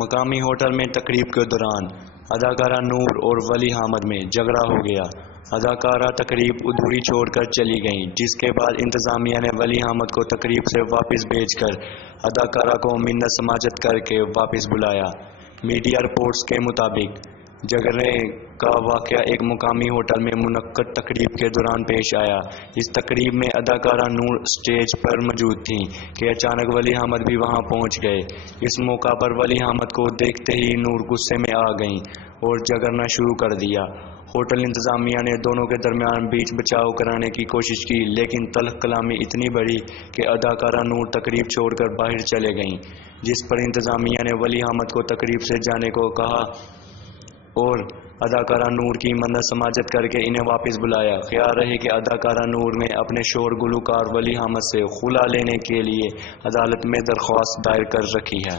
مقامی ہوٹل میں تقریب کے دوران اداکارہ نور اور ولی احمد میں جھگڑا ہو گیا۔ اداکارہ تقریب ادھوری چھوڑ کر چلی گئیں، جس کے بعد انتظامیہ نے ولی احمد کو تقریب سے واپس بھیج کر اداکارہ کو منت سماجت کر کے واپس بلایا۔ میڈیا رپورٹس کے مطابق جھگڑے کا واقعہ ایک مقامی ہوٹل میں منعقد تقریب کے دوران پیش آیا۔ اس تقریب میں اداکارہ نور اسٹیج پر موجود تھیں کہ اچانک ولی احمد بھی وہاں پہنچ گئے۔ اس موقع پر ولی احمد کو دیکھتے ہی نور غصے میں آ گئیں اور جھگڑنا شروع کر دیا۔ ہوٹل انتظامیہ نے دونوں کے درمیان بیچ بچاؤ کرانے کی کوشش کی، لیکن تلخ کلامی اتنی بڑھی کہ اداکارہ نور تقریب چھوڑ کر باہر چلے گئیں، جس پر انتظامیہ نے ولی احمد کو تقریب سے جانے کو کہا اور اداکارہ نور کی منت سماجت کر کے انہیں واپس بلایا۔ خیال رہے کہ اداکارہ نور نے اپنے شوہر گلوکار ولی احمد سے خلع لینے کے لیے عدالت میں درخواست دائر کر رکھی ہے۔